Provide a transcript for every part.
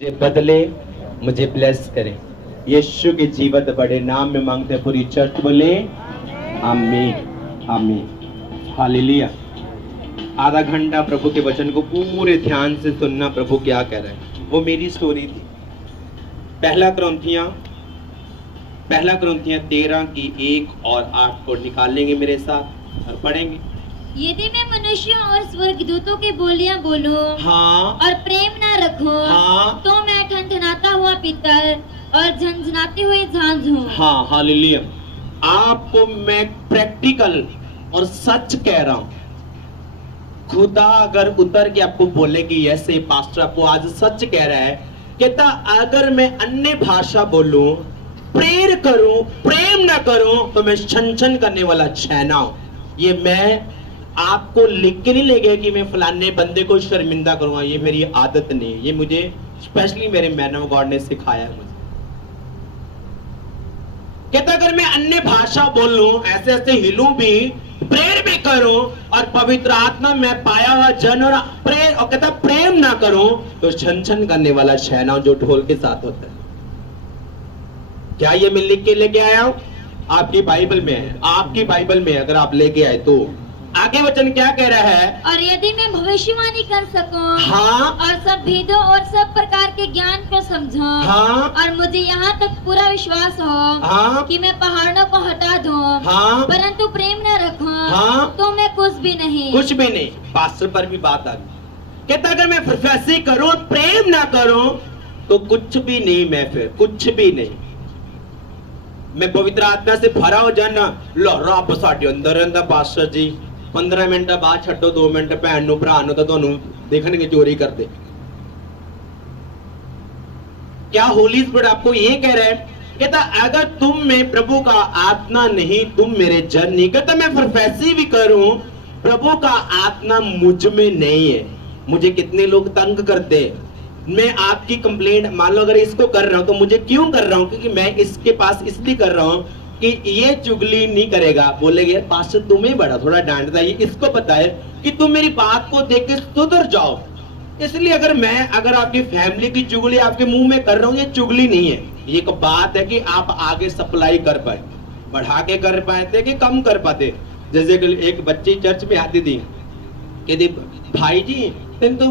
मुझे बदले, मुझे ब्लेस करे। यीशु के जीवत बड़े नाम में मांगते हैं। पूरी चर्च बोले आमीन आमीन हालेलुया। आधा घंटा प्रभु के वचन को पूरे ध्यान से सुनना, प्रभु क्या कह रहे हैं। वो मेरी स्टोरी थी। पहला क्रंथियां 13 की 1 और 8 को निकालेंगे मेरे साथ और पढ़ेंगे। यदि मैं मनुष्यों और स्वर्गदूतों की बोलियां बोलूं, हाँ, और प्रेम न रखूं, हाँ, तो मैं ठनठनाता हुआ पीतल और झनझनाती हुई झांझ हूं। हाँ हालेलुया। आपको मैं प्रैक्टिकल और सच कह रहा हूं। खुदा अगर उतर के आपको बोले कि ऐसे पास्टर आपको आज सच कह रहा है, कहता अगर मैं अन्य भाषा बोलूं, प्रेर करूं, प्रेम ना करूं, तो मैं छन करने वाला छैना हूं। ये मैं आपको लिख के नहीं ले गया कि मैं फलाने बंदे को शर्मिंदा करूंगा। ये मेरी आदत नहीं है, ये मुझे स्पेशली मेरे मैन ऑफ गॉड ने सिखाया है। मुझे कहता अगर मैं अन्य भाषा बोल लूं, ऐसे ऐसे हिलूं भी, प्रेर भी करूं, और पवित्र आत्मा में पाया हुआ जन और प्रेर, और कहता प्रेम ना करूं, तो छन करने वाला छैना जो ढोल के साथ होता है। क्या ये मैं लिख के लेके आया हूं? आपकी बाइबल में है, आपकी बाइबल में अगर आप लेके आए तो आगे वचन क्या कह रहा है। और यदि मैं भविष्यवाणी कर सकूं, हाँ, और सब भेदों और सब प्रकार के ज्ञान को समझूं, हाँ, और मुझे यहाँ तक पूरा विश्वास हो, हाँ, कि मैं पहाड़ों को हटा दूं, हाँ, परंतु प्रेम न रखूं, हाँ, तो मैं कुछ भी नहीं। कुछ भी नहीं। पास्टर पर भी बात आ गई। कहता अगर मैं प्रोफेसी करूं, प्रेम ना करूं, तो कुछ भी नहीं। मैं फिर कुछ भी नहीं। मैं पवित्र आत्मा से भरा हो जाना, लो रब साडे अंदर रहंदा पास्टर जी। 15 मिनट बाद छड्डो, 2 मिनट भैन नूं भरा नूं तां तुहानूं देखणगे चोरी करते। क्या होली स्पिरिट आपको ये कह रहा है? कहता अगर तुम में प्रभु का आत्मा नहीं, तुम मेरे जन नहीं। कहता मैं प्रोफेसी भी करूं, प्रभु का आत्मा मुझ में नहीं है। मुझे कितने लोग तंग करते हैं। मैं आपकी कंप्लेंट मान लो अगर इसको कर रहा हूं, तो मुझे क्यों कर रहा हूं? क्योंकि मैं इसके पास इसलिए कर रहा हूं कि ये चुगली नहीं करेगा। बोलेगे पास्टर तुम्हें बड़ा थोड़ा डांटता है, इसको पता है कि तुम मेरी बात को देख के सुधर जाओ। इसलिए अगर आपकी फैमिली की चुगली आपके मुंह में कर रहा हूं, ये चुगली नहीं है। ये एक बात है कि आप आगे सप्लाई कर पाए, बढ़ा के कर पाते कि कम कर पाते। जैसे कि एक बच्ची चर्च में आती थी, कहती भाई जी तेन तो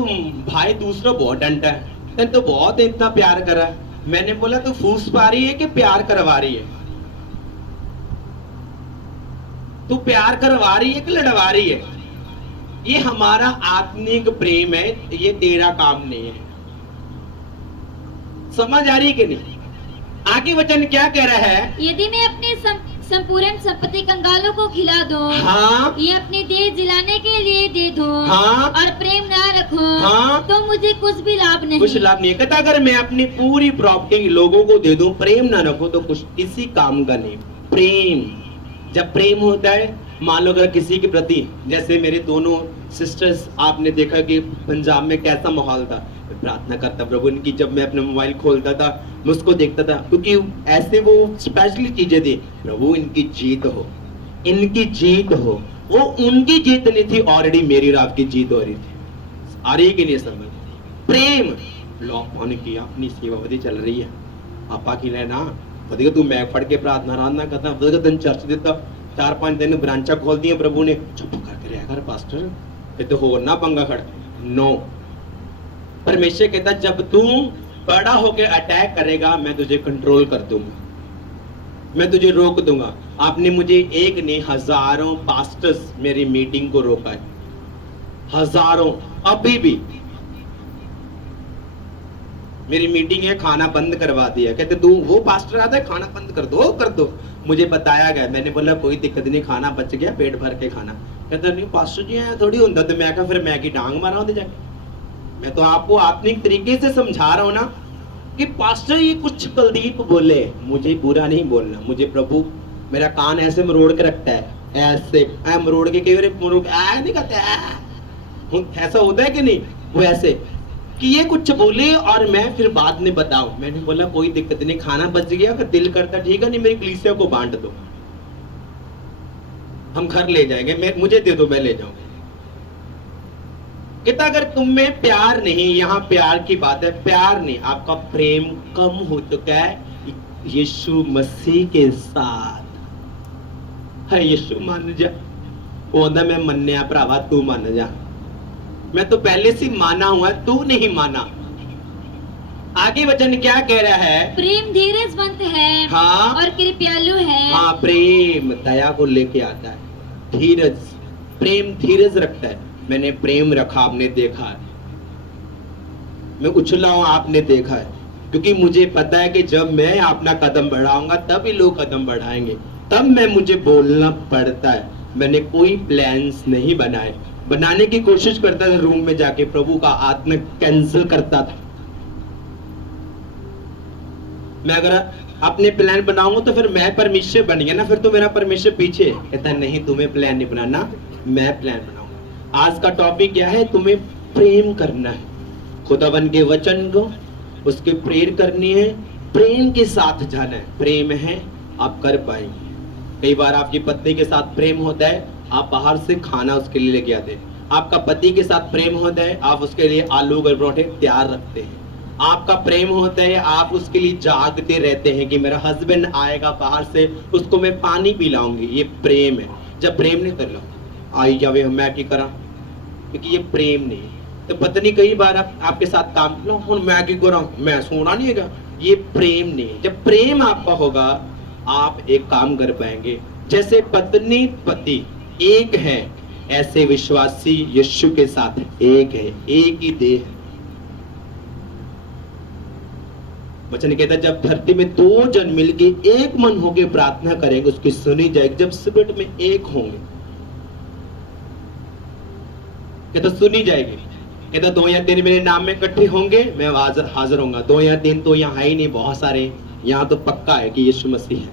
भाई दूसरा बहुत डंटा है, तेन तो बहुत इतना प्यार करा। मैंने बोला तो फूस पा रही है कि प्यार करवा रही है? तू प्यार करवा रही है कि लड़वा रही है? ये हमारा आत्मिक प्रेम है, ये तेरा काम नहीं है। समझ आ रही है कि नहीं? आगे वचन क्या कह रहा है? यदि मैं अपनी संपूर्ण संपत्ति कंगालों को खिला दूं, हाँ, ये अपनी देह जिलाने के लिए दे दूं, हाँ, और प्रेम ना रखूं, हाँ, तो मुझे कुछ भी लाभ नहीं। कुछ लाभ नहीं है। कहता अगर मैं अपनी पूरी प्रॉपर्टी लोगों को दे दूं, प्रेम ना रखूं, तो कुछ किसी काम का नहीं। प्रेम, जब प्रेम होता है, मान लो अगर किसी के प्रति, जैसे मेरे दोनों सिस्टर्स, आपने देखा कि पंजाब में कैसा माहौल था। मैं प्रार्थना करता प्रभु इनकी, जब मैं अपना मोबाइल खोलता था मैं उसको देखता था, क्योंकि ऐसे वो स्पेशली चीजें थी। प्रभु इनकी जीत हो, इनकी जीत हो। वो उनकी जीत नहीं थी, ऑलरेडी मेरी और आपकी जीत हो रही थी। आ रही कि नहीं समझ? प्रेम लॉकडाउन की अपनी सेवा वधी चल रही है। आपा की लेना वधिया तू मैं फड़ के प्रार्थना करता, वधिया दिन चर्च देता, 4-5 दिन ब्रांचा खोल दिए प्रभु ने। चुप करके रह कर पास्टर, ये तो हो ना पंगा खड़। नो, परमेश्वर कहता जब तू बड़ा होकर अटैक करेगा, मैं तुझे कंट्रोल कर दूंगा, मैं तुझे रोक दूंगा। आपने मुझे एक नहीं, हजारों पास्टर्स मेरी मीटिंग को रोका है, हजारों। अभी भी मेरी मीटिंग है, खाना बंद करवा दिया। कहते तू वो पास्टर आता है, खाना बंद कर दो, कर दो। मुझे बताया गया, मैंने बोला कोई दिक्कत नहीं, खाना बच गया, पेट भर के खाना। कहते नहीं पास्टर जी ऐ थोड़ी होता। तो मैं कहा फिर मैं की टांग मारा होते जाके। मैं तो आपको आत्मिक तरीके से समझा रहा हूं ना कि पास्टर ये कुछ कुलदीप बोले, मुझे बुरा नहीं बोलना। मुझे प्रभु मेरा कान ऐसे मरोड़ के रखता है, ऐसे मरोड़ के, कई बार नहीं कहते ऐसा होता है कि नहीं, वो ऐसे कि ये कुछ बोले और मैं फिर बाद में बताऊं। मैंने बोला कोई दिक्कत नहीं, खाना बच गया, अगर दिल करता ठीक है, नहीं मेरी कलीसिया को बांट दो, हम घर ले जाएंगे, मुझे दे दो, मैं ले जाऊंगा। कहता अगर तुम में प्यार नहीं, यहाँ प्यार की बात है, प्यार नहीं, आपका प्रेम कम हो चुका है यीशु मसीह के साथ। है यीशु मान जा, ओदा मैं मन्या भरावा तू मान जा, मैं तो पहले से माना हुआ, तू नहीं माना। आगे वचन क्या कह रहा है? प्रेम धीरजवंत है हाँ और कृपालु है। हाँ, प्रेम दया को लेके आता है, धीरज, प्रेम धीरज रखता है। मैंने प्रेम रखा, आपने देखा है, मैं उछला हूं, आपने देखा है, क्योंकि मुझे पता है कि जब मैं अपना कदम बढ़ाऊंगा तभी लोग कदम बढ़ाएंगे, तब मैं मुझे बोलना पड़ता है। मैंने कोई प्लान्स नहीं बनाए, बनाने की कोशिश करता था, रूम में जाके प्रभु का आत्मा कैंसिल करता था। मैं अगर अपने प्लान बनाऊंगा तो फिर मैं परमेश्वर बन गया ना, फिर तो मेरा परमेश्वर पीछे है। कहता है नहीं, तुम्हें प्लान नहीं बनाना, मैं प्लान बनाऊंगा। आज का टॉपिक क्या है? तुम्हें प्रेम करना है, खुदावन के वचन को, उसके प्रेयर करनी है, प्रेम के साथ जाना है। प्रेम है, आप कर पाएंगे। कई बार आपकी पत्नी के साथ प्रेम होता है, आप बाहर से खाना उसके लिए लेके आते हैं। आपका पति के साथ प्रेम होता है, आप उसके लिए आलू के पराठे तैयार रखते हैं। आपका प्रेम होता है, आप उसके लिए जागते रहते हैं कि मेरा हस्बैंड आएगा बाहर से, उसको मैं पानी पिलाऊंगी। ये प्रेम है। जब प्रेम नहीं कर लो, आई जावे मैं की करा, क्योंकि ये प्रेम नहीं। तो पत्नी कई बार आपके साथ काम लो, हुन मैं की करा, मैं सोना नहीं है, ये प्रेम नहीं। जब प्रेम आपका होगा, आप एक काम कर पाएंगे। जैसे पत्नी पति एक है, ऐसे विश्वासी यीशु के साथ एक है, एक ही देह है। वचन कहता है जब धरती में दो जन मिलके एक मन होके प्रार्थना करेंगे, उसकी सुनी जाएगी। जब स्पिरिट में एक होंगे, कहता सुनी जाएगी। कहता 2 या 3 मेरे नाम में इकट्ठे होंगे, मैं हाजिर होऊंगा। 2 या 3 तो यहाँ है ही नहीं, बहुत सारे। यहाँ तो पक्का है कि यीशु मसीह है।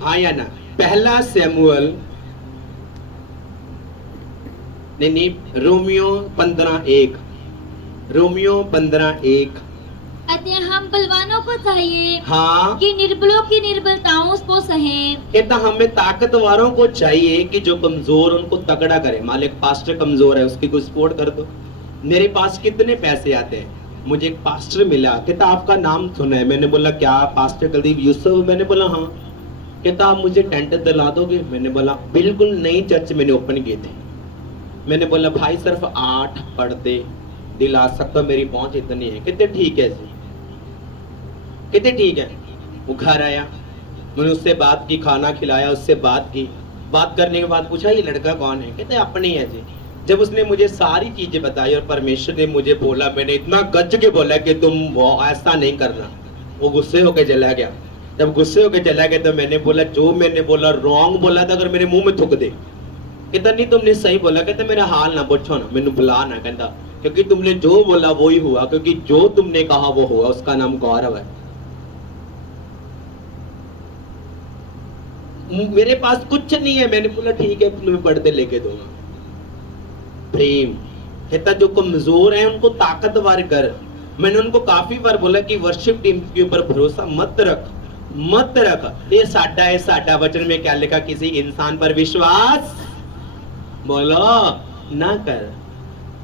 हाँ या ना? पहला शमूएल नहीं, रोमियो 15:1, रोमियो 15:1। अतः हम बलवानों को चाहिए हाँ, कि निर्बलों की निर्बलताओं को सहें। कहता हमें ताकतवरों को चाहिए कि जो कमजोर उनको तगड़ा करे। मान एक पास्टर कमजोर है, उसकी कोई सपोर्ट कर दो। मेरे पास कितने पैसे आते हैं, मुझे एक पास्टर मिला, कहता आपका नाम सुना है। मैंने बोला क्या? पास्टर कुलदीप यूसुफ। मैंने बोला हाँ। कहता आप मुझे टेंट दिला दोगे? मैंने बोला बिल्कुल। नई चर्च मैंने ओपन किए थे। मैंने बोला भाई सिर्फ 8 पर्दे दिला सकता, मेरी पहुंच इतनी है। कहते ठीक है जी, कहते ठीक है। वो घर आया, मैंने उससे बात की, खाना खिलाया, उससे बात की। बात करने के बाद पूछा ये लड़का कौन है? कहते अपने ही है जी। जब उसने मुझे सारी चीजें बताई और परमेश्वर ने मुझे बोला, मैंने इतना गज के बोला कि तुम ऐसा नहीं करना। वो गुस्से होके चला गया। जब गुस्से होके चला गया तो मैंने बोला जो मैंने बोला रॉन्ग बोला था, अगर मेरे मुंह में थूक दे। कहता नहीं तुमने सही बोला। कहता मेरा हाल ना पूछो ना, मैंने बुला ना। कहता क्योंकि तुमने जो बोला वो ही हुआ, क्योंकि जो तुमने कहा वो हुआ। उसका नाम गौरव है। मेरे पास कुछ नहीं है। मैंने बोला ठीक है, तुम्हें पर्दे लेके दूंगा। प्रेम कहता जो कमजोर है उनको ताकतवर कर। मैंने उनको काफी बार बोला कि वर्शिप टीम के ऊपर भरोसा मत रख, मत रख। ये साडा है, साडा वचन में क्या लिखा? किसी इंसान पर विश्वास बोलो ना कर।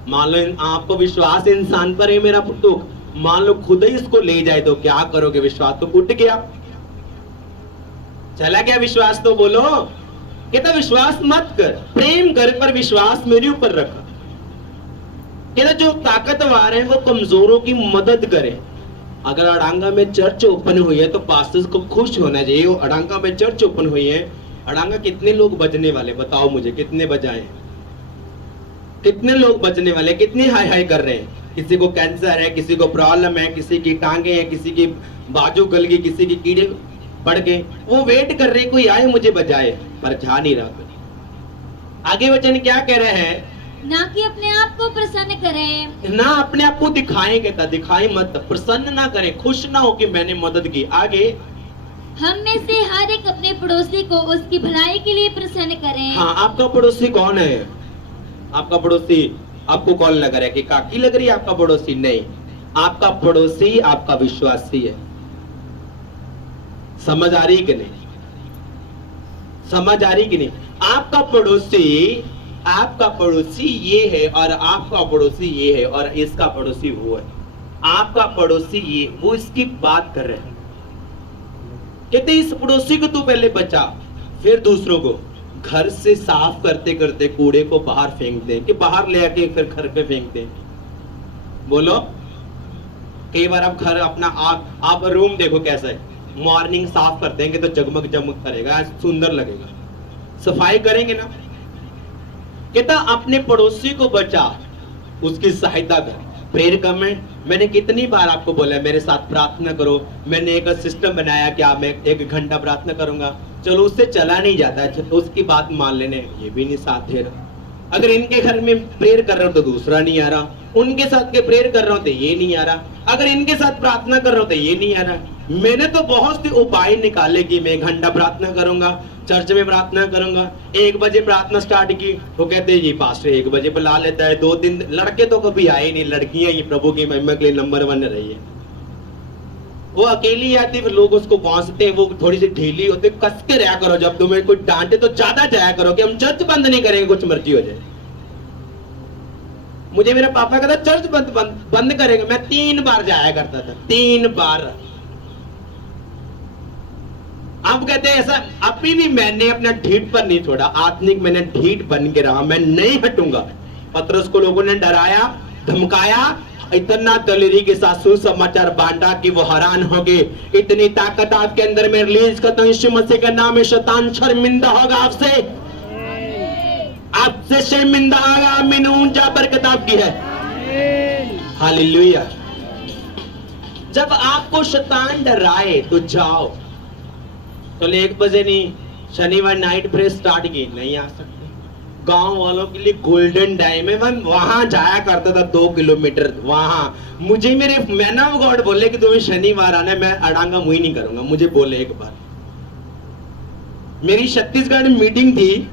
मान लो आपको विश्वास इंसान पर है, मेरा पुट्टू, मान लो खुद ही इसको ले जाए तो क्या करोगे? विश्वास तो उठ गया, चला गया विश्वास। तो बोलो, कहता विश्वास मत कर, प्रेम कर, पर विश्वास मेरे ऊपर रख। कहता जो ताकतवर है वो कमजोरों की मदद करे। अगर अड़ांगा में चर्च ओपन हुई है तो पास्टर्स को खुश होना चाहिए। वो अड़ांगा में चर्च ओपन हुई है, अड़ांगा कितने लोग बजने वाले बताओ मुझे, कितने बजाए? कितने लोग बचने वाले, कितने हाई हाई कर रहे हैं? किसी को कैंसर है, किसी को प्रॉब्लम है, किसी की टांगे हैं, किसी की बाजू गल गई, किसी की कीड़े पड़ गए। वो वेट कर रहे कोई आए मुझे बजाए, पर जा नहीं रहा। आगे वचन क्या कह रहे हैं? ना कि अपने आप को प्रसन्न करें, ना अपने आप को दिखाएं। कहता दिखाएं मत, प्रसन्न ना करें, खुश ना हो कि मैंने मदद की। आगे हम में से हर एक अपने पड़ोसी को उसकी भलाई के लिए प्रसन्न करें। हाँ, आपका पड़ोसी कौन है? आपका पड़ोसी आपको कौन लग रहा है कि काकी लग रही है? आपका पड़ोसी नहीं, आपका पड़ोसी आपका विश्वासी है। समझ आ रही कि नहीं? समझ आ रही कि नहीं? आपका पड़ोसी आपका पड़ोसी ये है और आपका पड़ोसी ये है और इसका पड़ोसी वो है। आपका पड़ोसी ये, वो इसकी बात कर रहे हैं। कहते इस पड़ोसी को तू पहले बचा, फिर दूसरों को। घर से साफ करते करते कूड़े को बाहर फेंक दे कि बाहर ले आके फिर घर पे फेंक दे। बोलो, कई बार आप घर अपना आप रूम देखो कैसा है, मॉर्निंग साफ कर देंगे तो जगमग जगमग करेगा, सुंदर लगेगा। सफाई करेंगे ना। कहता अपने पड़ोसी को बचा, उसकी सहायता कर। प्रेयर का मैंने कितनी बार आपको बोला है मेरे साथ प्रार्थना करो। मैंने एक सिस्टम बनाया कि मैं 1 घंटा प्रार्थना करूंगा, चलो उससे चला नहीं जाता है तो उसकी बात मान लेने, ये भी नहीं साथ दे रहा। अगर इनके घर में प्रेयर कर रहा हूं तो दूसरा नहीं आ रहा, उनके साथ के प्रेयर कर रहा हूं तो ये नहीं आ रहा, अगर इनके साथ प्रार्थना कर रहा हूं तो ये नहीं आ रहा। मैंने तो बहुत से उपाय निकाले कि मैं 1 घंटा प्रार्थना करूंगा, चर्च में प्रार्थना करूंगा। 1 बजे प्रार्थना स्टार्ट की, वो कहते हैं ये पास्टर 1 बजे बुला लेता है। 2-3 लड़के तो कभी आए नहीं, लड़कियां ये प्रभु की महिमा के लिए नंबर 1 रही है। वो अकेली आती, फिर लोग उसको पहुंचते हैं, वो थोड़ी सी ढीली होती। कस के रहा करो, जब तुम्हें कोई डांटे तो ज्यादा जाया करो कि हम चर्च बंद नहीं करेंगे, कुछ मर्जी हो जाए। मुझे मेरा पापा कहता चर्च बंद करेंगे, मैं 3 बार जाया करता था, 3 बार। अब कहते हैं ऐसा, अभी भी मैंने अपना ढीठ पर नहीं छोड़ा, आत्मिक मैंने ढीठ बन के रहा, मैं नहीं हटूंगा। पतरस को लोगों ने डराया, धमकाया, इतना दलेरी के साथ सुसमाचार बांटा कि वो हैरान हो गए। इतनी ताकत आपके अंदर में रिलीज करता हूं यीशु मसीह के नाम में। शैतान शर्मिंदा होगा आपसे, आपसे शर्मिंदा होगा। आमीन। ऊंचा बरकत आपकी है। हालेलुया। जब आपको शैतान डराए तो जाओ। तो 1 बजे नहीं, शनिवार नाइट प्रेयर स्टार्ट की, नहीं आ सकते। गांव वालों के लिए गोल्डन टाइम है, मैं वहां जाया करता था 2 किलोमीटर वहां। मुझे मेरे मैन ऑफ गॉड बोले कि तुम्हें शनिवार आना है, मैं अड़ांगा मुही नहीं करूंगा। मुझे बोले एक बार, मेरी छत्तीसगढ़ मीटिंग थी,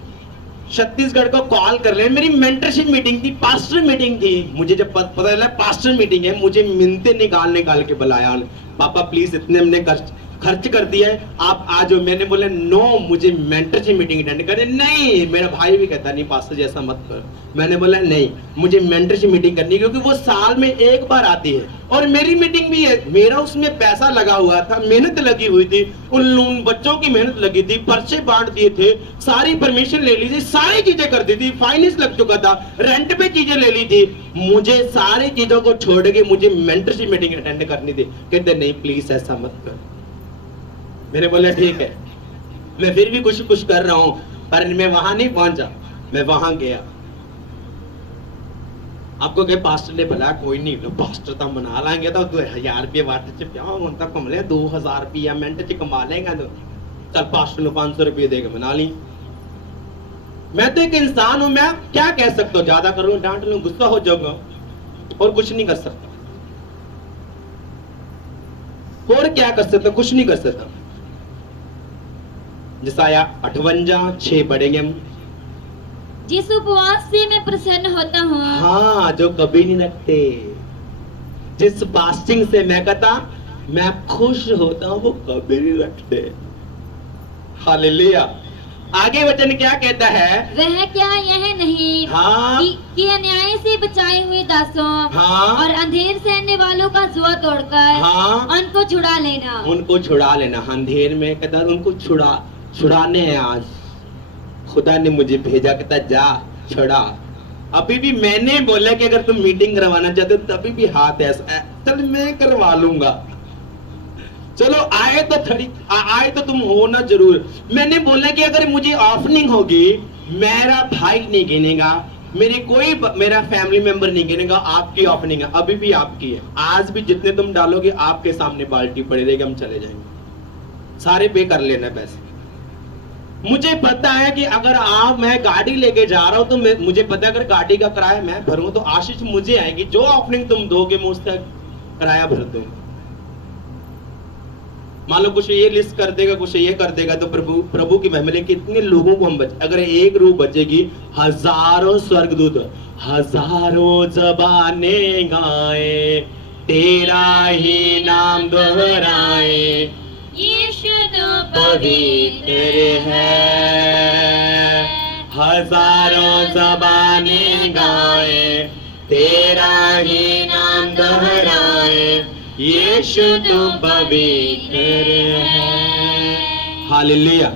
छत्तीसगढ़ को कॉल कर ले, मेरी मेंटरशिप मीटिंग थी, पास्टर मीटिंग थी। मुझे जब पता चला पास्टर मीटिंग है, मुझे मिनते निकाल के बुलाया, पापा प्लीज इतने हमने खर्च कर दिया है, आप आ जाओ। मैंने बोला नो, मुझे मेंटरशिप मीटिंग अटेंड करनी। नहीं, मेरा भाई भी कहता नहीं पास्टर जैसा मत कर। मैंने बोला नहीं, मुझे मेंटरशिप मीटिंग करनी, क्योंकि वो साल में 1 बार आती है और मेरी मीटिंग भी है। मेरा उसमें पैसा लगा हुआ था, मेहनत लगी हुई थी, उन बच्चों की मेहनत लगी थी, पर्चे बांट दिए थे, सारी परमिशन ले ली थी, सारी चीजें कर दी थी, फाइनेंस लग चुका था, रेंट पे चीजें ले ली थी। मुझे सारी चीजों को छोड़ के मुझे मेंटरशिप मीटिंग अटेंड करनी थी। कहते नहीं प्लीज ऐसा मत कर। मैंने बोला ठीक है। मैं फिर भी कुछ कर रहा हूं, पर मैं वहां नहीं पहुंचा, मैं वहां गया। आपको क्या पास्टर ने बोला कोई नहीं, पास्टर तो मना लेंगे तो 2000 रुपये वाट च प्या कम ले, 2000 रुपया मिनट च कमा लेगा तो चल पास्टर ने 500 रुपये देकर मना ली। मैं तो एक इंसान हूं, मैं क्या कह सकता हूं, ज्यादा करूं डांट लूं, गुस्सा हो जाऊंगा और कुछ नहीं कर सकता। और क्या कर सकता, कुछ नहीं कर सकता। जसाया 58:6 पढ़ेंगे हम। जिस उपवास से मैं प्रसन्न होता हूँ, हाँ, जो कभी नहीं रखते, जिस फास्टिंग से मैं कहता मैं खुश होता हूँ, वो कभी नहीं रखते। हालेलुया। आगे वचन क्या कहता है? वह क्या यह नहीं हाँ, कि अन्याय से बचाए हुए दासों हाँ, और अंधेर सहने वालों का जुआ तोड़कर हाँ, उनको छुड़ा लेना। उनको छुड़ा लेना। अंधेर में कहता उनको छुड़ाने हैं। आज खुदा ने मुझे भेजा, कहता जा छुड़ा। अभी भी मैंने बोला कि अगर तुम मीटिंग करवाना चाहते हो तभी भी हाथ ऐसा, चल मैं करवा लूंगा, चलो आए तो तुम हो ना जरूर। मैंने बोला कि अगर मुझे ऑफनिंग होगी, मेरा भाई नहीं गिनेगा, मेरा फैमिली मेंबर नहीं गिनेगा, आपकी ओपनिंग है, अभी भी आपकी है। आज भी जितने तुम डालोगे आपके सामने बाल्टी पड़ी रहेगी, हम चले जाएंगे, सारे पे कर लेना पैसे। मुझे पता है कि अगर मैं गाड़ी लेके जा रहा हूं तो मुझे पता है अगर गाड़ी का किराया मैं भरूं तो आशीष मुझे आएगी। जो ओपनिंग तुम दोगे मैं उसका किराया भर दूंगा। मान लो कुछ ये लिस्ट कर देगा, कुछ ये कर देगा, तो प्रभु की महिमा कितने लोगों को हम अगर एक रूह बचेगी, हजारों स्वर्गदूत, हजारों जबाने गाए, तेरा ही नाम दोहराए, यीशु तो पवित्र है। हजारों ज़बानें गाए, तेरा ही नाम दोहराए, यीशु तू पवित्र है। हालेलुया।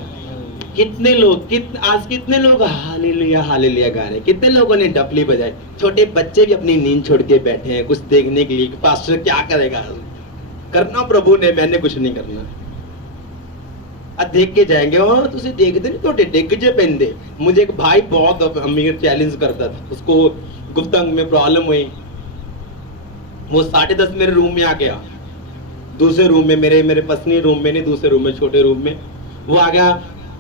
आज कितने लोग हालेलुया हालेलुया गा रहे हैं। कितने लोगों ने डफली बजाई। छोटे बच्चे भी अपनी नींद छोड़ के बैठे हैं कुछ देखने के लिए कि पास्टर क्या करेगा। करना प्रभु ने, मैंने कुछ नहीं करना। देख के जाएंगे और तुझे देखते नहीं तो डिग जे पहनते। मुझे एक भाई बहुत अमीर चैलेंज करता था, उसको गुप्तांग में प्रॉब्लम हुई, वो 10:30 मेरे रूम में आ गया, दूसरे रूम में मेरे पत्नी रूम में नहीं, दूसरे रूम में छोटे रूम में वो आ गया।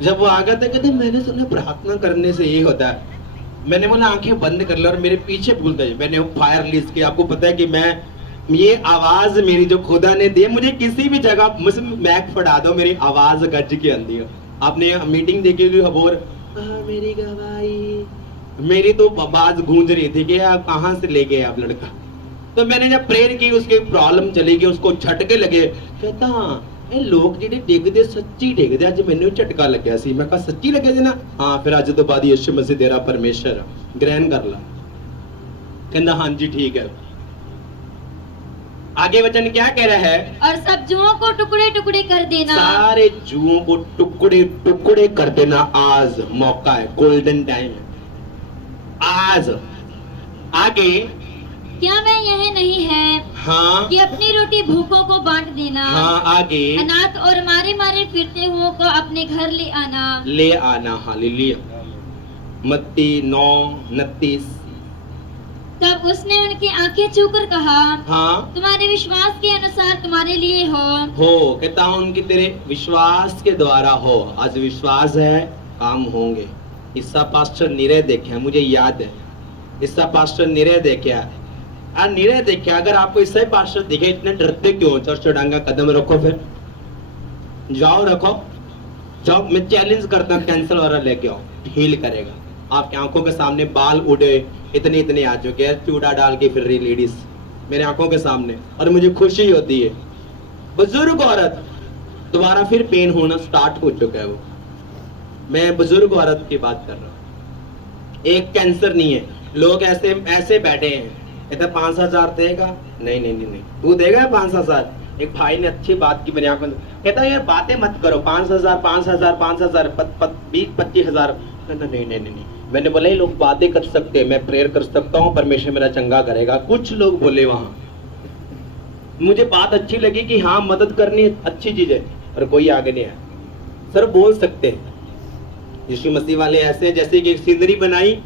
जब वो आ गया तो कहते मैंने सुना प्रार्थना करने से ये होता है। मैंने बोला आंखें बंद कर लो और मेरे पीछे बोलता है। मैंने फायर रिलीज किया। आपको पता है कि मैं ये आवाज मेरी जो खुदा ने दी, मुझे किसी भी जगह मुझसे मैक फड़ा दो, मेरी आवाज गज के आती है। आपने मीटिंग देखी हुई खबर, मेरी गवाही, मेरी तो आवाज गूंज रही थी कि आप कहाँ से ले गए आप लड़का। तो मैंने जब प्रेयर की उसके प्रॉब्लम चली गई, उसको झटके लगे। कहता ਇਹ ਲੋਕ ਜਿਹੜੇ ਡਿੱਗਦੇ ਸੱਚੀ ਡਿੱਗਦੇ, ਅੱਜ ਮੈਨੂੰ ਝਟਕਾ ਲੱਗਿਆ ਸੀ। ਮੈਂ ਕਿਹਾ ਸੱਚੀ ਲੱਗਿਆ ਜੀ ਨਾ, ਹਾਂ ਫਿਰ ਅੱਜ ਤੋਂ ਬਾਅਦ ਯਿਸੂ ਮਸੀਹ ਤੇਰਾ ਪਰਮੇਸ਼ਰ ਗ੍ਰਹਿਣ ਕਰ ਲਾ। ਕਹਿੰਦਾ ਹਾਂਜੀ ਠੀਕ है। आगे वचन क्या कह रहा है? और सब जुओं को टुकड़े टुकड़े कर देना। सारे जुओं को टुकड़े टुकड़े कर देना। आज मौका है, गोल्डन टाइम है आज। आगे क्या मैं यह नहीं है हाँ कि अपनी रोटी भूखों को बांट देना। हाँ आगे अनाथ और मारे मारे फिरते हुओं को अपने घर ले आना। ले आना। हालेलुया। मत्ती 9:29। तब उसने उनकी आंखें छूकर कहा, हाँ तुम्हारे विश्वास के अनुसार तुम्हारे लिए हो। कहता हूँ उनकी तेरे विश्वास के द्वारा हो। आज विश्वास है, काम होंगे। ईसा पास्टर निरे देखे, मुझे याद है ईसा पास्टर निरे देखे। निरे देखे। अगर आपको ईसा पास्टर दिखे, इतने डरते क्यों? चर्च चढ़ांगा कदम रखो, फिर जाओ रखो, जाओ। मैं चैलेंज करता हूँ, कैंसर वाला लेके आओ, हील करेगा। आपकी आंखों के सामने बाल उड़े इतने इतने आ चुके हैं, चूड़ा डाल के फिर रही लेडीज मेरे आंखों के सामने, और मुझे खुशी होती है। बुजुर्ग औरत दोबारा फिर पेन होना स्टार्ट हो चुका है। वो मैं बुजुर्ग औरत की बात कर रहा हूँ। एक कैंसर नहीं है, लोग ऐसे ऐसे बैठे हैं। कहता 5,000 देगा? नहीं नहीं नहीं नहीं, तू देगा 5,000? एक भाई ने अच्छी बात की मेरे आंखों में। कहता यार बातें मत करो, 5,000 5,000 5,000 20-25,000। नहीं नहीं नहीं। मैंने बोला ये लोग बातें कर सकते हैं, मैं प्रेयर कर सकता हूँ, परमेश्वर मेरा चंगा करेगा। कुछ लोग बोले वहां, मुझे बात अच्छी लगी कि हाँ मदद करनी अच्छी चीज है, पर कोई आगे नहीं आया। सर बोल सकते हैं। यीशु मसीह वाले ऐसे, जैसे कि एक सीनरी बनाई,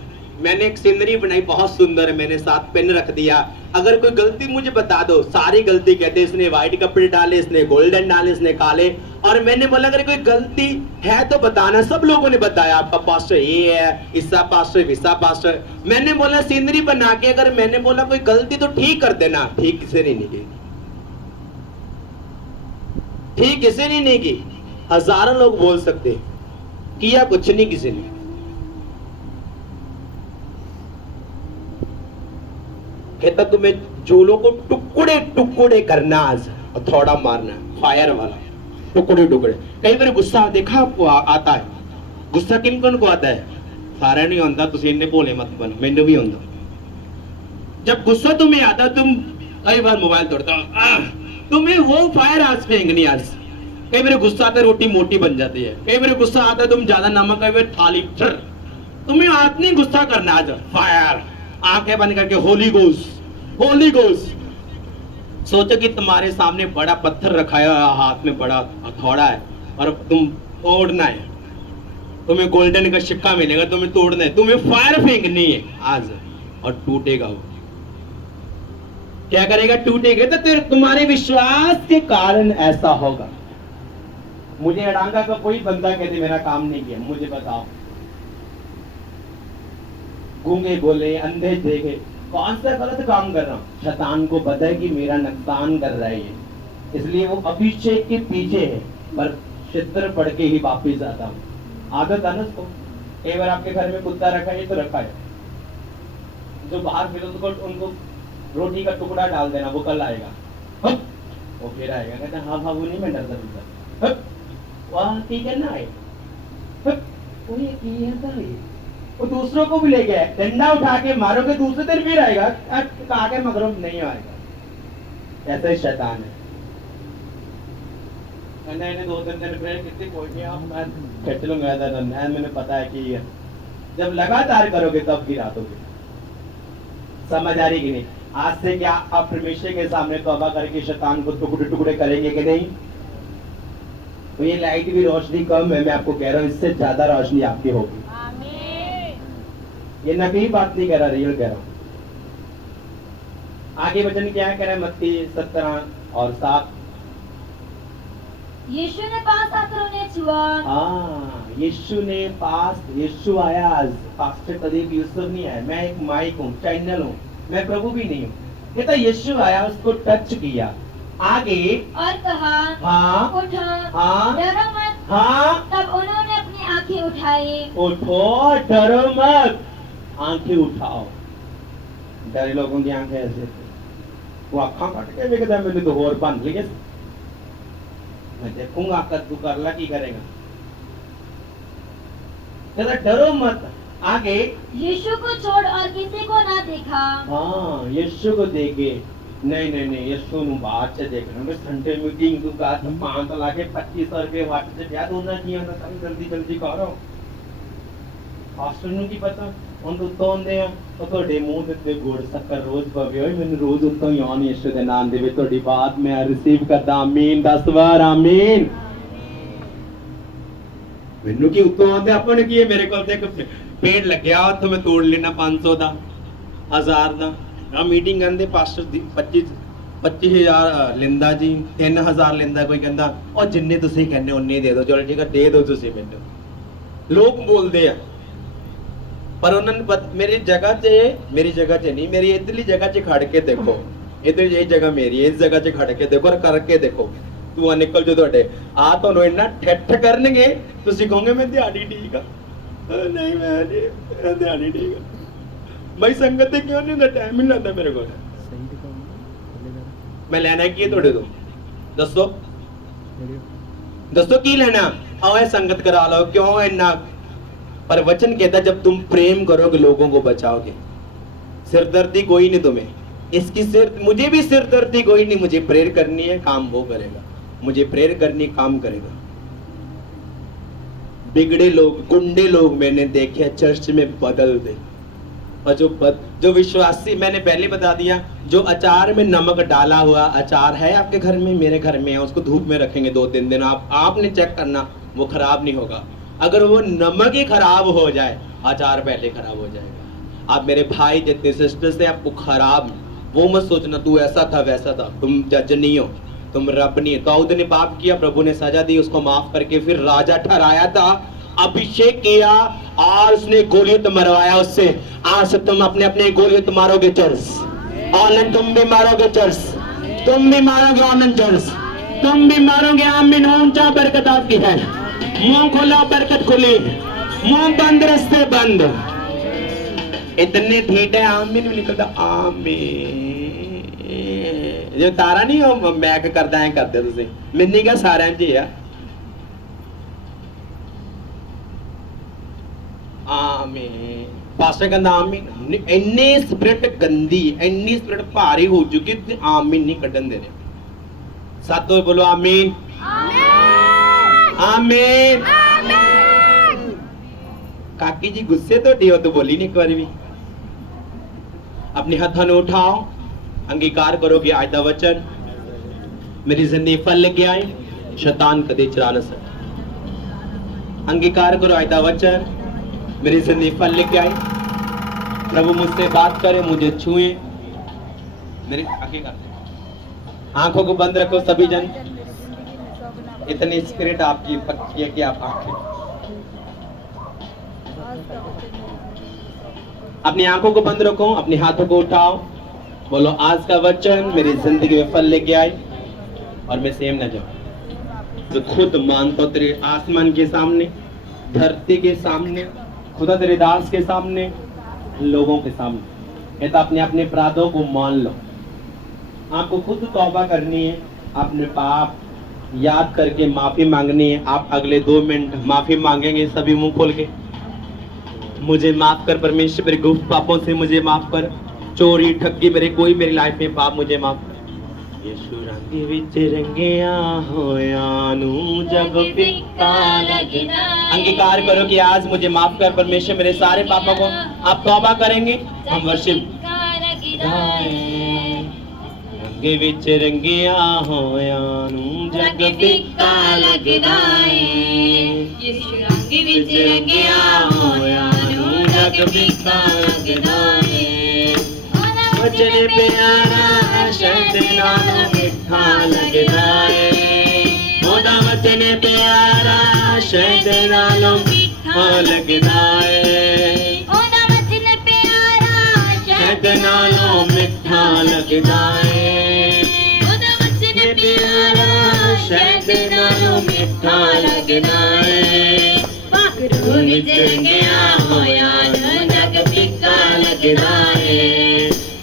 मैंने एक सीनरी बनाई बहुत सुंदर है, मैंने साथ पेन रख दिया। अगर कोई गलती मुझे बता दो, सारी गलती कहते इसने व्हाइट कपड़े डाले, इसने गोल्डन डाले, इसने काले। और मैंने बोला अगर कोई गलती है तो बताना। सब लोगों ने बताया आपका पास्टर ये है, ईसा पास्टर, विसा पास्टर। मैंने बोला सीनरी बना के, अगर मैंने बोला कोई गलती तो ठीक कर देना। ठीक किसी ने नहीं की, ठीक किसी ने नहीं की। हजारों लोग बोल सकते किया कुछ नहीं किसी ने। कहता तुम्हें जोलों को टुकड़े टुकड़े करना आज, और थोड़ा मारना, फायर वाला टुकड़े टुकड़े। कई बार गुस्सा देखा आपको आता है। गुस्सा किन कौन को आता है? सारा नहीं होता, तुम इन्ने भोले मत बनो, मैंने भी होता। जब गुस्सा तुम्हें आता, तुम कई बार मोबाइल तोड़ता, तुम्हें वो फायर आज फेंकनी आज। कई बार गुस्सा आता है, रोटी मोटी बन जाती है। कई बार गुस्सा आता है, तुम ज्यादा नमक, कई बार थाली तुम्हें आज नहीं गुस्सा करना आज, फायर। आंखें बंद करके होली गोस्ट, होली गोस्ट। सोचो कि तुम्हारे सामने बड़ा पत्थर रखा है, हाथ में बड़ा हथौड़ा है, और तुम तोड़ना है। तुम्हें गोल्डन का सिक्का मिलेगा, तुम्हें तोड़ना है, तुम्हें फायर फेंकनी है आज, और टूटेगा वो। क्या करेगा? टूटेगा। तो तुम्हारे विश्वास के कारण ऐसा होगा। मुझे अड़ांगा का कोई बंदा कहते मेरा काम नहीं किया, मुझे बताओ। गूंगे बोले, अंधे देखे, कौन सा गलत काम कर रहा हूं? शैतान को पता है कि मेरा नुकसान कर रहा है ये, इसलिए वो अभिषेक के पीछे है, पर छित्र पड़ के ही वापिस आता हूं। आदत है ना उसको। एक बार आपके घर में कुत्ता रखा है तो रखा है, जो बाहर फिर उनको रोटी का टुकड़ा डाल देना, वो कल आएगा, वो फिर आएगा, कहता हाँ हाँ वो नहीं, मैं डरता वह ठीक है ना आए, वो ये वो दूसरों को भी ले गया, डंडा उठा के मारोगे दूसरे दिन फिर आएगा, कहा के मगरूब नहीं आएगा। ऐसा ही शैतान है। मैंने 2-3 दिन प्रेयर कितनी कोई नहीं, अब मैं खेच लूंगा, मैंने पता है कि जब लगातार करोगे तब गिराओगे। समझ आ रही कि नहीं? आज से क्या आप परमेश्वर के सामने तौबा करके शैतान को टुकड़े टुकड़े करेंगे कि नहीं? तो ये लाइट भी रोशनी कम है, मैं आपको कह रहा हूँ, इससे ज्यादा रोशनी आपकी होगी। ये नकली बात नहीं कह रहा, रियल कह रहा हूँ। आगे वचन क्या कह रहा है? मत्ती 17:7। यीशु ने पास आकर उन्हें छुआ। हाँ, यीशु आया आज। पास्टर कदीब यूसुफ नहीं आया। मैं एक माइक हूँ, चैनल हूँ, मैं प्रभु भी नहीं हूँ। ये तो यीशु आया, उसको टच किया, आगे और कहा, हाँ, उठो, हाँ, डरो मत। हाँ, तब उन्होंने अपनी आंखें उठाई। उठो, डरो मत, आंखें उठाओ। डरे लोगों की आंखें ऐसे, वो आँखा कट के देखता है, मैंने तो और बंद लिया, मैं देखूंगा कद्दू करला की करेगा। कहता डरो मत, आगे यीशु को छोड़ और किसी को ना देखा। हाँ, यीशु को देखे, नहीं, यीशु नु बात से देखना, मैं संडे मीटिंग तू का 5 लाख 2500 रुपए वाट से क्या दोना चाहिए ना, जल्दी जल्दी करो। पास्टर नु की पता, उन तो होंदे आ, ਉਹ ਤੁਹਾਡੇ ਮੂੰਹ ਦੇ ਉੱਤੇ ਗੁੜ ਸ਼ੱਕਰ ਰੋਜ਼ ਪਵੇ, ਓਏ ਮੈਨੂੰ ਰੋਜ਼ ਉੱਤੋਂ ਹੀ ਆਉਣ ਯਿਸੂ ਦੇ ਨਾਮ ਦੇ ਵਿੱਚ ਤੁਹਾਡੀ ਬਾਤ ਮੈਂ ਰਿਸੀਵ ਕਰਦਾ। ਆਮੀਨ, 10 ਵਾਰ ਆਮੀਨ। ਮੈਨੂੰ ਕੀ ਉੱਤੋਂ ਆਉਂਦੇ, ਆਪਾਂ ਨੇ ਕੀ ਹੈ, ਮੇਰੇ ਕੋਲ ਤੇ ਇੱਕ ਪੇੜ ਲੱਗਿਆ, ਉੱਥੋਂ ਮੈਂ ਤੋੜ ਲੈਣਾ 500 ਦਾ, 1000 ਦਾ। ਆ ਮੀਟਿੰਗ ਕਰਦੇ ਪਾਸਟਰ ਦੀ 25000 ਲੈਂਦਾ ਜੀ, 3000 ਲੈਂਦਾ, ਕੋਈ ਕਹਿੰਦਾ ਉਹ ਜਿੰਨੇ ਤੁਸੀਂ ਕਹਿੰਦੇ ਉਨੇ ਦੇ ਦਿਓ। ਚਲੋ ਠੀਕ ਹੈ, ਦੇ ਦਿਓ ਤੁਸੀਂ ਮੈਨੂੰ। ਲੋਕ ਬੋਲਦੇ ਆ, पर उन्होंने मेरी जगह च नहीं, मेरी इधरली जगह च खड़ के देखो, इधर ये जगह मेरी है, इस जगह च खड़ के देखो और करके देखो, तू निकल जो ਤੁਹਾਡੇ ਆ ਤੁਹਾਨੂੰ ਇੰਨਾ ਠੱਠ ਕਰਨਗੇ, ਤੁਸੀਂ ਕਹੋਗੇ ਮੈਂ ਦਿਹਾੜੀ ਠੀਕ ਆ। ਨਹੀਂ ਮੈਂ ਨਹੀਂ ਦਿਹਾੜੀ ਠੀਕ ਆ ਭਾਈ, ਸੰਗਤ ਤੇ ਕਿਉਂ ਨਹੀਂ ਹੁੰਦਾ, ਟਾਈਮ ਹੀ ਨਹੀਂ ਲੱਗਦਾ ਮੇਰੇ ਕੋਲ। ਮੈਂ ਲੈਣਾ ਕੀ ਹੈ ਤੁਹਾਡੇ ਤੋਂ, ਦੱਸੋ ਕੀ ਲੈਣਾ? ਆਓ ਇਹ संगत करा लो, क्यों ਇੰਨਾ? पर वचन कहता जब तुम प्रेम करोगे लोगों को बचाओगे। सिरदर्दी कोई नहीं तुम्हें, मुझे भी सिरदर्दी कोई नहीं, मुझे प्रेयर करनी है, काम वो करेगा, मुझे प्रेयर करनी, काम करेगा। बिगड़े लोग, गुंडे लोग मैंने देखे चर्च में बदल दे, और जो विश्वासी, मैंने पहले बता दिया, जो अचार में नमक डाला हुआ अचार है आपके घर में, मेरे घर में है, उसको धूप में रखेंगे 2-3 दिन, आपने चेक करना, वो खराब नहीं होगा। अगर वो नमक ही खराब हो जाए, अचार पहले खराब हो जाएगा। आप मेरे भाई जितने सिस्टर्स हैं, आपको खराब, वो मत सोचना तू ऐसा था वैसा था, तुम जज नहीं हो, तुम रब नहीं है। दाऊद ने पाप किया, प्रभु ने सजा दी, उसको माफ करके फिर राजा ठहराया था, अभिषेक किया और उसने गोलियत मरवाया उससे। आज से तुम अपने अपने गोलियत मारोगे चर्च, ऑनलाइन तुम भी मारोगे चर्च, तुम भी मारोगे ऑनलाइन चर्च, तुम भी मारोगे। आमीन, ऊंचा बरकत आपकी है। मुंह खोला बरकत खुली, मुंह बंद रस्ते बंद। इतने ठीक है, आमीन भी निकलता। आमीन जो तारा नहीं हो मैक करदा है, करदे तुसीं, मिन्नी का सारे च ही आ। आमीन, पास्टर कहंदा आमीन। इन्नी स्पिरिट गंदी, इन्नी स्पिरिट भारी हो चुकी, आमीन नहीं कड्डन दे रहे। सातों बोलो आमीन, आमीन। काकी जी गुस्से तो डी हो तो बोली नहीं एक बार भी। अपने हाथों ने उठाओ, अंगीकार करोगे आज दा वचन, मेरी जिंदगी फल लेके आए, शैतान कदे चला न सके। अंगीकार करो आज दा वचन, मेरी जिंदगी फल लेके आए, प्रभु मुझसे बात करे, मुझे छुए, मेरे आगे करते। आंखों को बंद रखो सभी जन, इतनी स्पिरिट आपकी पक्की है कि आप आंखें, अपनी आंखों को बंद रखो, अपने हाथों को उठाओ, बोलो आज का वचन मेरी जिंदगी में फल लेके आए और मैं सेम न जाऊं। तो खुद मानता तेरे आसमान के सामने, धरती के सामने, खुदा तेरे दास के सामने, लोगों के सामने, ये तो अपने अपने अपराधों को मान लो। आपको खुद तौबा करनी है, अपने पाप याद करके माफी मांगनी है। आप अगले 2 मिनट माफी मांगेंगे, सभी मुंह खोल के मुझे माफ कर परमेश्वर, मेरे गुप्त पापों से मुझे माफ कर। चोरी ठगी मेरे कोई मेरी लाइफ में पाप मुझे माफ कर। यीशु रंग विच रंगिया होया नू जग फिक्का लगदा। अंगीकार करो कि आज मुझे माफ कर परमेश्वर, मेरे सारे पापों को। आप तौबा करेंगे, हम वर्शिप। रंग विच रंगिया होया नू जग फिक्का लगदा है। यीशु रंग विच रंगिया होया नू जग फिक्का लगदा है। वचन प्यारा शब्द नाल मिठा लगदा है। ओदा वचन प्यारा शब्द नाल मिठा लगदा है। ओदा वचन प्यारा शब्द नाल मिठा लगदा है। ओदा वचन प्यारा शब्द नाल मिठा लगदा है। पाखरू विच रंगिया होया नू जग फिक्का लगदा है।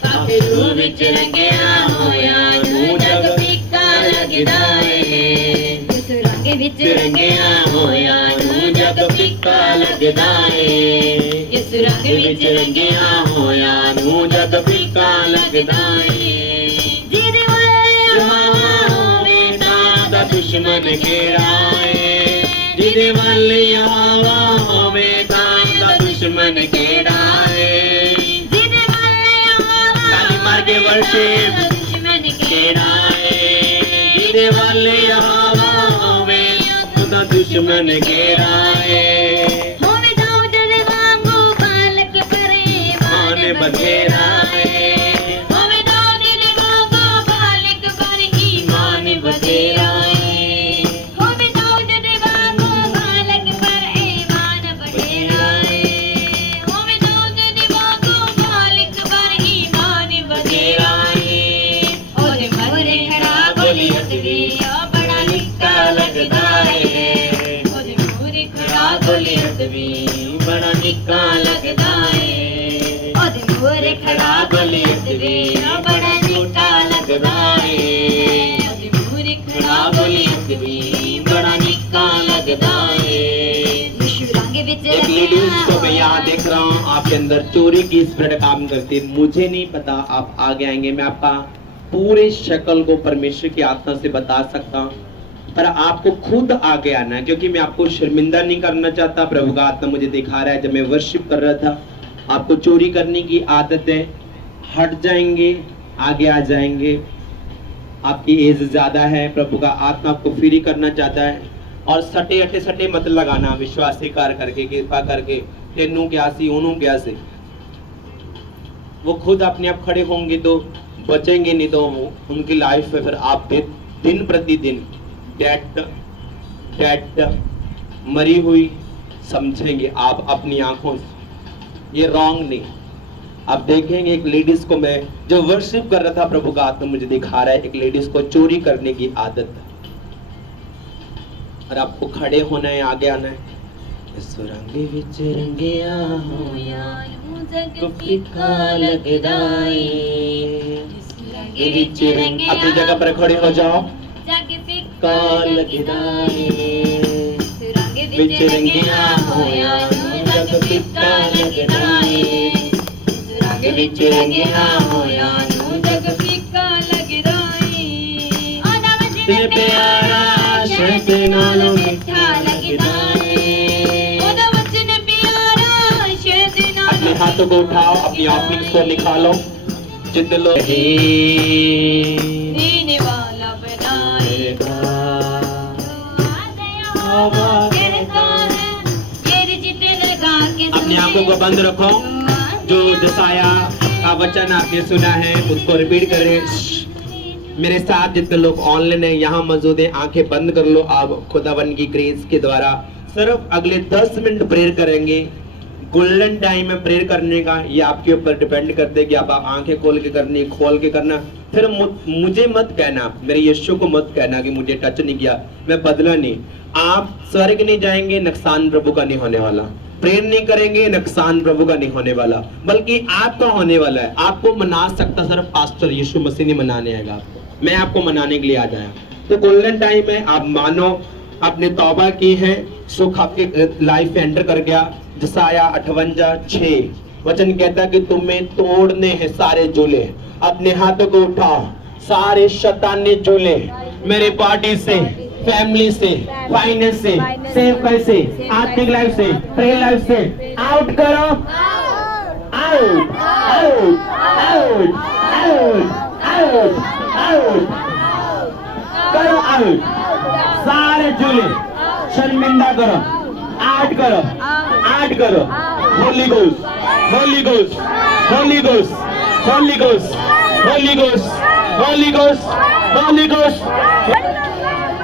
पाखरू विच रंगिया होया नू जग फिक्का लगदा है। यीशु रंग विच रंगिया होया नू जग फिक्का लगदा है। यीशु रंग विच रंगिया होया नू जग फिक्का लगदा है। जिहदे वल होवे तां दुश्मन केड़ा है। जिहदे वल यहोवा होवे तां दुश्मन केड़ा है। जिहदे वल यहोवा ताली मार के वर्शिप। दुश्मन केड़ा है। जिहदे वल यहोवा होवे तां दुश्मन केड़ा है। होवे दाऊद दे वांगू बालक परेवान बथेरा है। होवे दाऊद दे वांगू बालक पर ईमान बथेरा है। होवे दाऊद दे वांगू बालक पर ईमान बथेरा है। होवे दाऊद दे वांगू बालक पर ईमान बथेरा है। ओदे मरे खड़ा गोलियत दी ओ बड़ा निक्का लगदा है। ओदे मूरे खड़ा गोलियत भी बड़ा निक्का लगदा है। ओदे मूरे खड़ा गोलियत भी ओ बड़ा निक्का लगदा है। ओदे मूरे खड़ा गोलियत भी बड़ा निक्का लगदा है। यीशु रंग विच एक लेडीज को मैं यहाँ देख रहा हूँ, आपके अंदर चोरी की स्पिरिट काम करती है। मुझे नहीं पता, आप आगे आएंगे, मैं आपका पूरे शक्ल को परमेश्वर की आत्मा से बता सकता हूँ, पर आपको खुद आगे आना है, क्योंकि मैं आपको शर्मिंदा नहीं करना चाहता। प्रभु का आत्मा मुझे दिखा रहा है, जब मैं वर्शिप कर रहा था, आपको चोरी करने की आदतें हट जाएंगे, आगे आ जाएंगे। आपकी एज ज्यादा है, प्रभु का आत्मा आपको फ्री करना चाहता है। और सटे अटे सटे मत लगाना, विश्वास स्वीकार करके, कृपा करके, तेनू क्या सी ओनू क्या से। वो खुद अपने आप खड़े होंगे तो बचेंगे, नहीं तो उनकी लाइफ में फिर आप दिन प्रतिदिन डेड मरी हुई समझेंगे आप अपनी आंखों से। ये रॉन्ग नहीं। आप देखेंगे एक लेडीज को, मैं जो वर्शिप कर रहा था, प्रभु का आत्मा मुझे दिखा रहा है, एक लेडीज को चोरी करने की आदत है, और आपको खड़े होना है, आगे आना है। सुरंग विच रंगिया होया नू जग तो फिक्का लगदा है। विच रंग, अपनी जगह पर खड़े हो जाओ। जग फिक्का का लगदा है। रंग विच रंगिया होया नू जग फिक्का लगदा है। रंग विच रंगिया होया नू जग फिक्का लगदा है। ओदा वचन प्यारा शब्द नालों मिठा लगदा है। ओदा वचन प्यारा शब्द नालों अपने हाथों को उठाओ, अपनी ऑफरिंग्स को निकालो। जितने लोग देने वाला बनाएगा। अपनी आंखों को बंद रखो। जो जसाया का वचन आपने सुना है उसको रिपीट करें। मेरे साथ जितने लोग ऑनलाइन है, यहाँ मौजूद है, आंखें बंद कर लो। आप खुदावन की ग्रेस के द्वारा सिर्फ अगले 10 मिनट प्रेयर करेंगे। गोल्डन टाइम है प्रेयर करने का, ये आपके ऊपर डिपेंड करते हैं कि आप आंखें खोल के करनी, खोल के करना। फिर मुझे मत कहना, मेरे यीशु को मत कहना कि मुझे टच नहीं किया, मैं बदला नहीं। आप स्वर्ग नहीं जाएंगे, नुकसान प्रभु का नहीं होने वाला। प्रेयर नहीं करेंगे, नुकसान प्रभु का नहीं होने वाला, बल्कि आपका होने वाला है। आपको मना सकता सिर्फ पास्टर यीशु मसीह नहीं मनाने आएगा आपको। मैं आपको मनाने के लिए आ जाया। तो गोल्डन टाइम है, आप मानो आपने तौबा की है, सुख आपके लाइफ में एंटर कर गया। जसाया 58:6 वचन कहता है कि तुम्हें तोड़ने हैं सारे झूले। अपने हाथों को उठाओ, सारे शैतानी झूले मेरे बॉडी से, फैमिली से, फाइनेंस से, सेव से, आत्मिक लाइफ से, प्रेयर लाइफ से आउट करो। Out out out out out out करो, आउट सारे झूले शर्मिंदा करो, आउट करो, आउट करो। Holy ghost, holy ghost, holy ghost, holy ghost, holy ghost, holy ghost, holy ghost.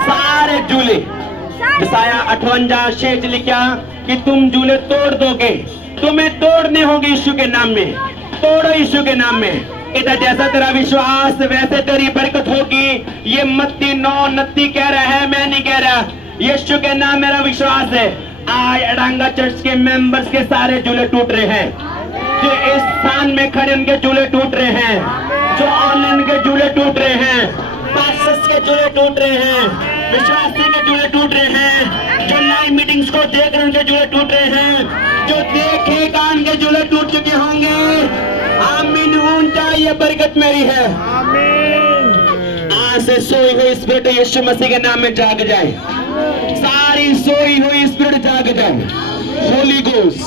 सारे झूले जसाया 58:6 लिखा कि तुम झूले तोड़ दोगे, तुम्हें तोड़ने होंगे यीशु के नाम में। तोड़ो यीशु के नाम में। कहता जैसा तेरा विश्वास वैसे तेरी बरकत होगी। ये मत्ती 9:29 कह रहा है, मैं नहीं कह रहा। यीशु के नाम मेरा विश्वास है। आज अड़ांगा चर्च के मेंबर्स के सारे झूले टूट रहे हैं। जो इस स्थान में खड़े उनके झूले टूट रहे हैं। जो ऑनलाइन के झूले टूट रहे हैं। पास्टर्स के झूले टूट रहे हैं। विश्वासी के झूले टूट रहे हैं। जो लाइव मीटिंग्स को देख रहे उनके झूले टूट रहे हैं। जो देखे कान के झूले टूट चुके होंगे। आमीन। ऊंचा ये बरकत मेरी है। आज से सोई हुई स्पिरिट यीशु मसीह के नाम में जाग जाए। सारी सोई हुई स्पिरिट जाग जाए। होली घोस्ट,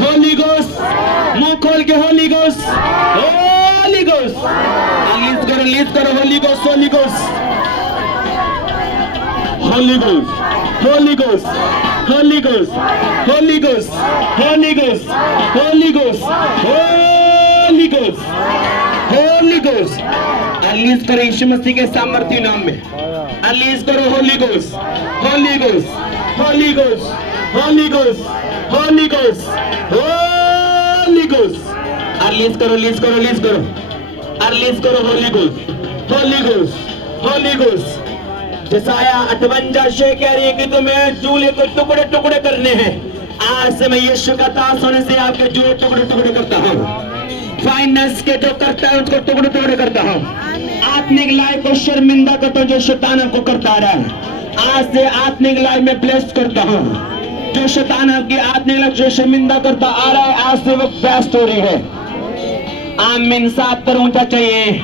होली घोस्ट, मुंह खोल के holy ghost, holy ghost release करो holy ghost, holy ghost, holy ghost, holy ghost, holy ghost, holy ghost, holy ghost, holy ghost, holy ghost, holy ghost. Release करो यीशु मसीह के सामर्थ्य नाम में। रिलीज करो holy ghost, holy ghost, holy ghost, holy ghost, holy ghost, holy ghost. Release करो, release करो, release करो, release करो holy ghost, holy ghost, holy ghost. जसाया 58:6 कह रही है कि तुम्हें झूले को टुकड़े टुकड़े करने हैं। आज से मैं यीशु का दास होने से आपके झूले टुकड़े टुकड़े करता हूँ। फाइनेंस के जो करता है उसको टुकड़े टुकड़े करता हूँ। आत्मिक लाइफ को शर्मिंदा करता हूँ जो शैतान आपको करता आ रहा है। आज से आत्मिक लाइफ में ब्लेस करता हूँ। जो शैतान आपकी आत्मिक लाइफ जो शर्मिंदा करता आ रहा है, आज से वो बेस्ट हो रही है। आमीन। 7 पर ऊंचा चाहिए।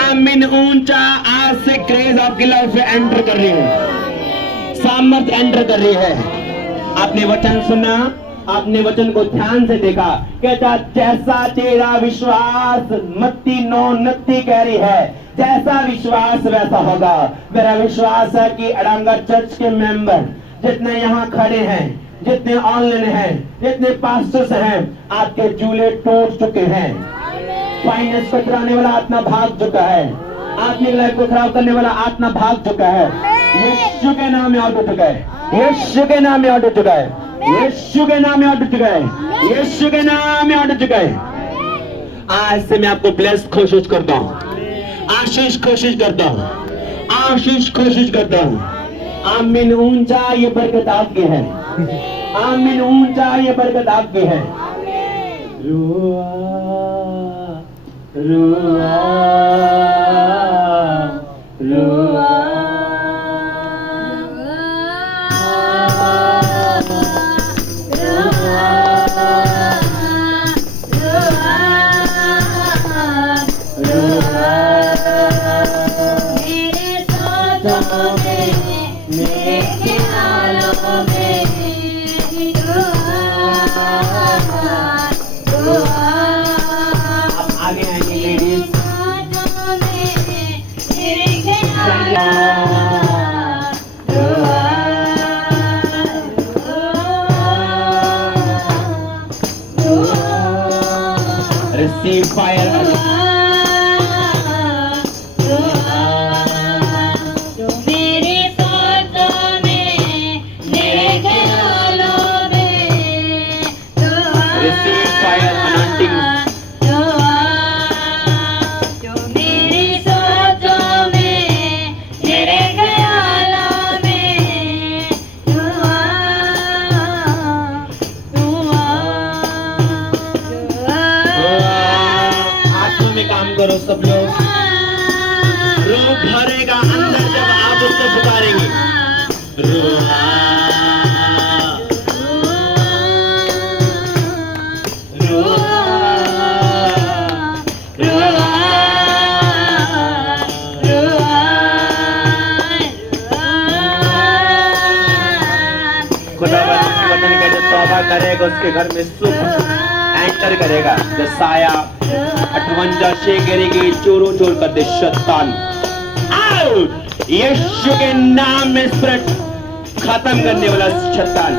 आमीन। ऊंचा। आज से ग्रेस आपकी लाइफ में एंटर कर रही है। सामर्थ एंटर कर रही है। आपने वचन सुना, आपने वचन को ध्यान से देखा। कहता जैसा तेरा विश्वास, मत्ती 9:29 कह रही है, जैसा विश्वास वैसा होगा। मेरा विश्वास है कि अड़ांगा चर्च के मेंबर जितने यहाँ खड़े हैं, जितने ऑनलाइन हैं, जितने पास्टर्स हैं, आपके झूले टूट चुके हैं। फाइनेंस को चलाने वाला आत्मा भाग चुका है। आत्मिक लाइफ को खराब करने वाला आत्मा भाग चुका है। यीशु के नाम में आउट हो चुका है। यीशु के नाम में आउट हो चुका है। यीशु के नाम में आउट हो चुका है। यीशु के नाम में आउट हो चुका है। आज से मैं आपको ब्लेस कोशिश करता हूँ। आशीष कोशिश करता हूँ। आशीष कोशिश करता हूँ। आमीन। ऊंचा ये बरकत आपकी है। आमीन। ऊंचा ये बरकत आपकी है। रुआ रुआ रुआ Receive fire. करो सब लोग। रूह भरेगा अंदर जब आप उसको पुकारेंगे। रूहा करेगा उसके घर में सुख एंटर करेगा। जसाया 58 करेगी चोरों चोर कर दे शैतान आउट। यीशु के नाम में स्पिरिट खत्म करने वाला शैतान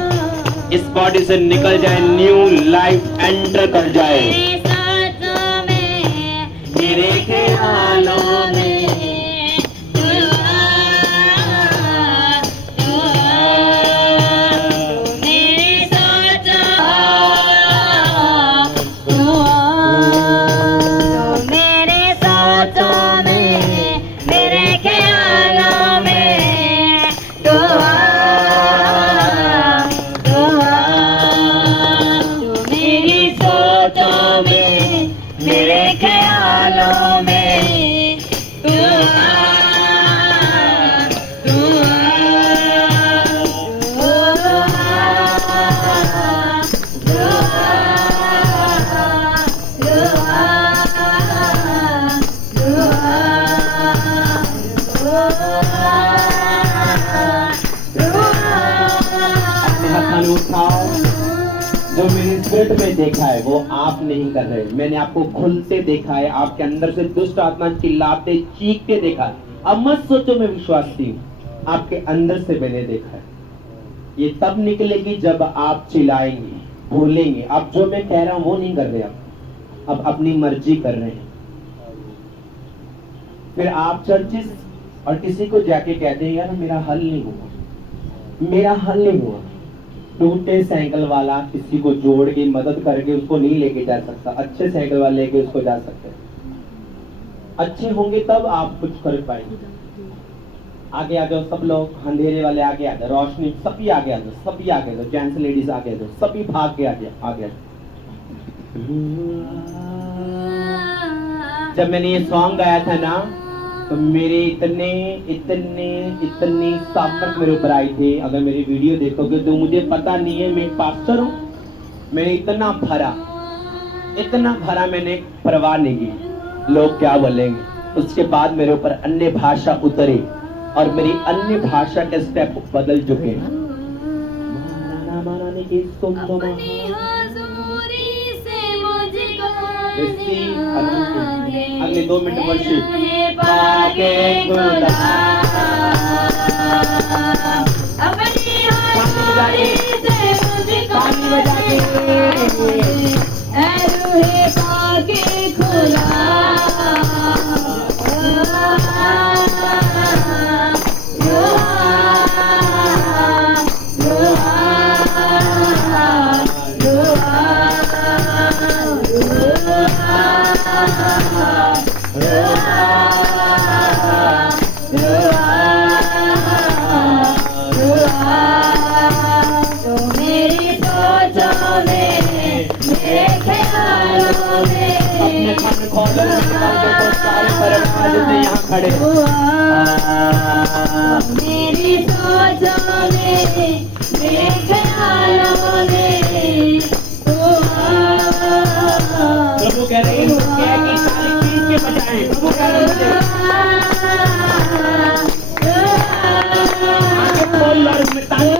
इस बॉडी से निकल जाए, न्यू लाइफ एंटर कर जाए। मेरे ख्यालों में जो मैंने स्पिरिट में देखा है वो आप नहीं कर रहे। मैंने आपको खुलते देखा है, आपके अंदर से दुष्ट आत्मा चिल्लाते चीखते देखा है। अब मत सोचो मैं विश्वासी हूँ, आपके अंदर से मैंने देखा है। ये तब निकलेगी जब आप चिल्लाएंगे, बोलेंगे। अब जो मैं कह रहा हूँ वो नहीं कर रहे, अब अपनी मर्जी कर रहे हैं। फिर आप चर्चिस और किसी को जाके कहते हैं यार मेरा हल नहीं हुआ, मेरा हल नहीं हुआ। टूटे साइकिल वाला किसी को जोड़ के मदद करके उसको नहीं लेके जा सकता, अच्छे साइकिल वाले लेके उसको जा सकते। अच्छे होंगे तब आप कुछ कर पाएंगे। आगे आ जाओ सब लोग, अंधेरे वाले आगे आ जाओ, रोशनी सभी आगे आ जाओ, सभी आगे आ जाओ, जेंट्स लेडीज आगे आ जाओ, सभी भाग के आगे आ जाओ। जब मैंने ये सॉन्ग गाया था ना तो मेरे इतने सामर्थ मेरे ऊपर आई थे। अगर मेरी वीडियो देखोगे तो मुझे पता नहीं है, मैं पास्टर हूँ, मैंने इतना भरा मैंने परवाह नहीं की लोग क्या बोलेंगे। उसके बाद मेरे ऊपर अन्य भाषा उतरी और मेरी अन्य भाषा के स्टेप बदल चुके हैं। अगले 2 मिनट वर्शिप पाके खुदा अपनी हाज़िरी से मुझको बचा के रूहे पाके खुदा यहाँ खड़े मेरी सोचों में, मेरे ख्यालों में प्रभु कह रहे हैं कि सारी चीज के बजाय प्रभु कह रहे हैं आगे खोल और उसमें ताली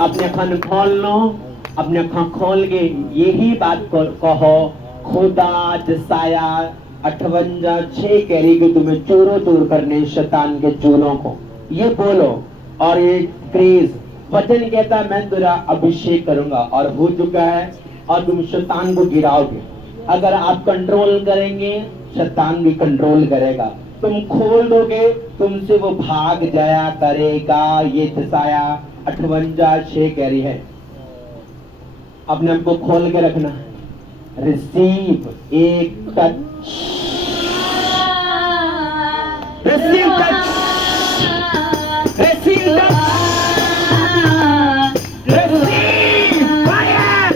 अपने अखन खोल लो, अपने अखा खोल के यही बात कहो, खुदा जसाया 58:6 कह रही कि तुम्हें चोरों चोर करने शैतान के चोरों को, ये बोलो। और ये क्रेज वचन कहता है मैं तेरा अभिषेक करूंगा और हो चुका है और तुम शैतान को गिराओगे। अगर आप कंट्रोल करेंगे शैतान भी कंट्रोल करेगा। तुम खोल दोगे तुमसे वो भाग जाया करेगा। ये दसाया 58:6 कह रही है। अपने आप को खोल के रखना। रिसीव, एक touch, receive touch, receive touch, receive fire.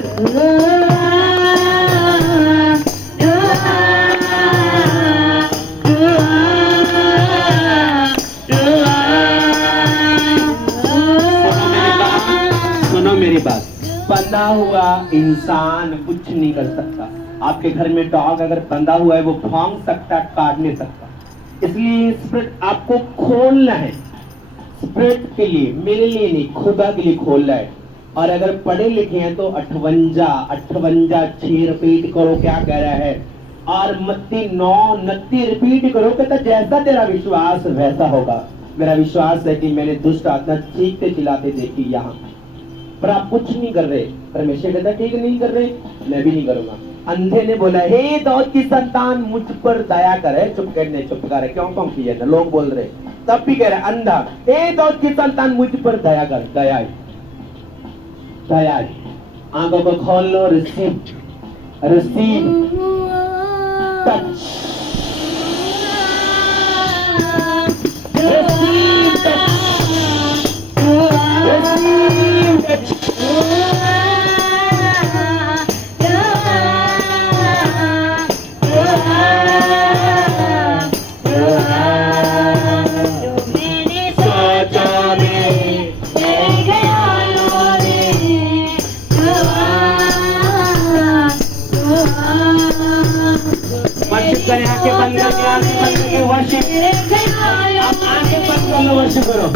सुनो मेरी बात, बंधा हुआ इंसान कुछ नहीं कर सकता। आपके घर में डॉग अगर बंधा हुआ है वो भौंक सकता, काट नहीं सकता। इसलिए स्पिरिट आपको खोलना है। स्पिरिट के लिए, मेरे लिए नहीं, खुदा के लिए खोलना है। और अगर पढ़े लिखे हैं तो 58:6 रिपीट करो क्या कह रहा है। और मत्ती 9:29 रिपीट करो, कहता जैसा तेरा विश्वास वैसा होगा। मेरा विश्वास है कि मैंने दुष्ट आत्मा चीखते चिल्लाते देखी यहाँ, पर आप कुछ नहीं कर रहे। परमेश्वर कहता ठीक नहीं कर रहे, मैं भी नहीं करूंगा। अंधे ने बोला हे दाऊद की संतान मुझ पर दया करे। चुप कर, क्यों किया ना, लोग बोल रहे। तब भी कह रहा अंधा, हे दाऊद की संतान मुझ पर दया कर। दया दया, आंखों को खोल लो। Receive, receive touch, receive touch, receive touch. Worship करें, आंखें बंद करके, आंखें बंद करके वर्शिप। आप आंखें बंद करो, वर्शिप करो।